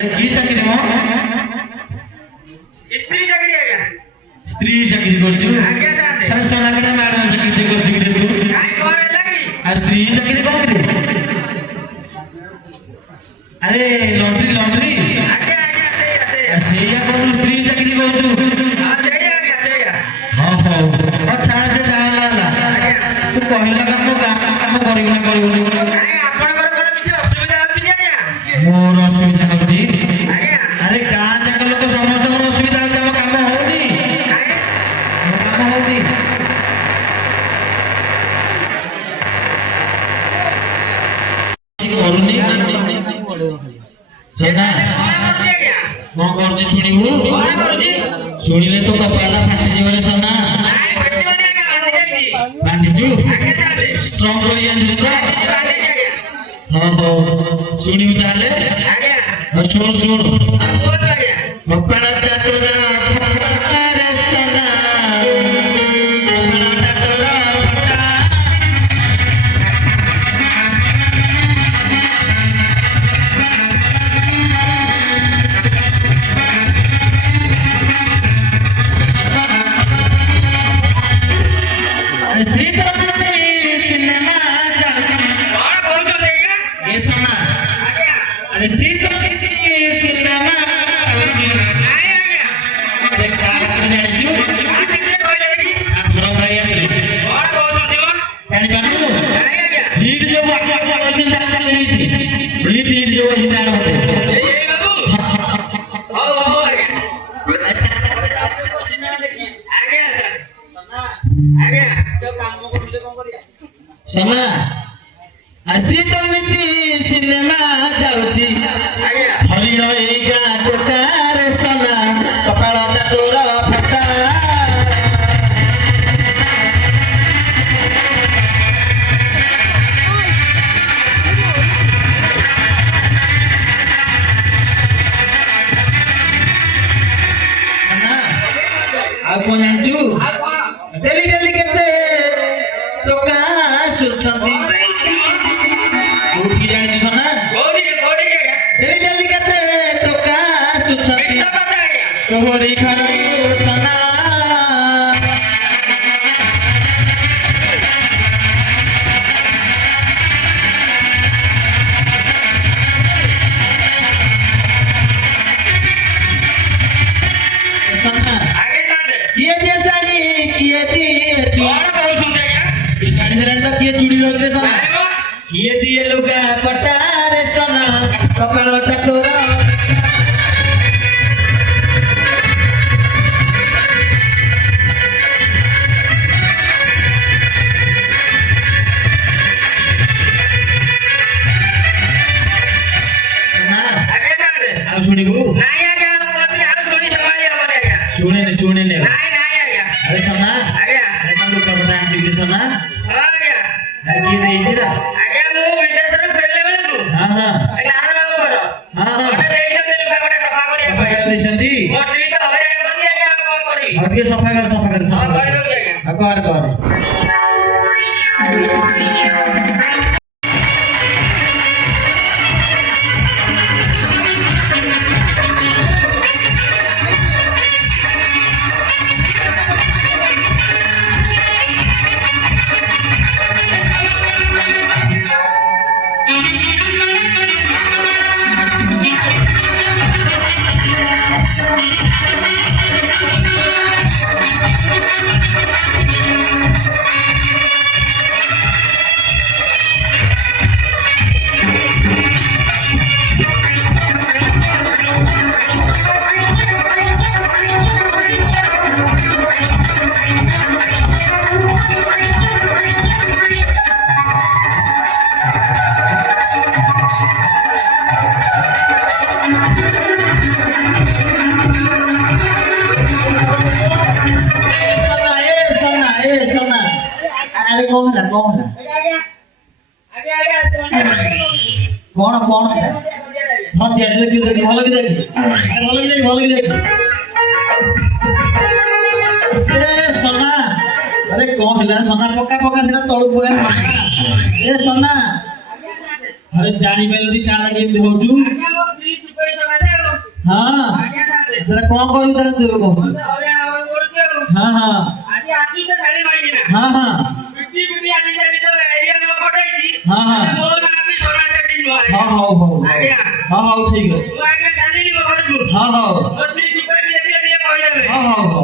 की चाकरी मो स्त्री चाकरी आज्ञा स्त्री चाकरी करछु आज्ञा जाते अरे सोना कड़े मैडम चाकरी करछु कि तू काई कोन लगी आ स्त्री चाकरी कोन करे अरे लॉन्ड्री लॉन्ड्री आज्ञा आज्ञा से सेया कोन स्त्री चाकरी करछु हां से आज्ञा से हां हां अच्छा से जाला ला तू कहला काम करिबो ना काई आपण घर कोन किछ असुविधा होछि कि आज्ञा मोर असुविधा होछि आज्ञा अरे गां जाक लोक समस्त को असुविधा होछि हम काम होनी काई काम होनी करूनी सोना कोन करछि आज्ञा कौन करछि सुनिबू कोन करछि सुनिले तो कपाटा फाटि जेबरे सोना काई फटिबनी आज्ञा बांधि जाइछि बांधिचु आज्ञा जाते स्ट्रांग करी आंधिचु तो बांधि आज्ञा हां हो सुनिबू ताले आज्ञा सुन सुन बोल आज्ञा कपाटा तोरा फटारे सोना कपाटा तोरा फटा अरे श्री तरफी सिनेमा जाउछि कोन कहछ देगा ए सोना आज्ञा अरे श्री तरफी सिनेमा जाउछि काई आज्ञा अरे काकर जानिछु काई कहले कि आथर भाई आथरे कोन कहछ दिवा जानि पानु काई आज्ञा हीट जो बाकी कहछि डाक्टर हीट जो हिसाब होते ए बाबू हो हो आज्ञा आज्ञा आज्ञा सोना अरे श्री तरफी सिनेमा जाउछि आज्ञा हरिण एई गां टोकार सोना कपाळटा तोर फटा सोना आ कोन जानिचु आ कोन डेली डेली केते टोका सुछंती उठी जानिचु सोना कोडी आज्ञा डेली डेली केते टोका सुछंती मिठा बात आज्ञा तोहरी घर सोना सोना आगे जाते किए दिए साड़ी किए दिए कोन कहछ देगा चूड़ी साड़ी से तो किए चूड़ी दौड़े सोना काई किए दिए लुगा पटारे सोना कपाल टकोरा सोना आगे जाते आ सुनिबू नाही आज्ञा अपने हाथ सोनी समाजे हमरे आज्ञा सुने ले नाही नाही आज्ञा अरे सोना आज्ञा अरे मन लुगा पटा आंटी सोना आज्ञा अरे किए देइছিরা आज्ञा मु विदेशर फेले बेले तू हां हां नाना बाबू करो हां हां ओटे देइछन ते लुगा कोटे सफा करिया सफा कर देछंती मो स्त्री तो हरियाणा कर दिया आज्ञा कोन करी और के सफा कर हां कर दो आज्ञा आ कर ए सोना अरे कौन है आज्ञा आज्ञा कौन कौन है हाँ देखी देखी भल की देखी भल की देखी ए सोना अरे कौन है सोना पका पका सेटा तळु पका ए सोना अरे जानी मेलोडी का लगे एमती होचु ଆଜ୍ଞା ମୋ ଫ୍ରି ସୁପର ସକାଶେ ଆଉ हां ଆଜ୍ଞା ସାର୍ तेरा कौन करू तेरा देबे कहू ହଇରାଣ ହବାକୁ ପଡୁଛି ଆଉ हां हां ଆଜି ଆସୁଛେ ଖାଲି ମାଗିନା हां हां ପିଟି ପିଟି ଆଜି ଯାଇ ତ ଏରିଆ ନ ପଠେଇଛି ହଁ, ହଁ। ମୋ ନାଁ ବି ସୋନା ସେଠି ନୁହଁ हां हां ଆଜ୍ଞା हां हां ठीक है ମୁଁ ଆଜ୍ଞା ଜାଣିନି ମୋ ଘରକୁ हां हां ମୋ ଫ୍ରି ସୁପର ଟିକେ କହିଦେବେ हां हां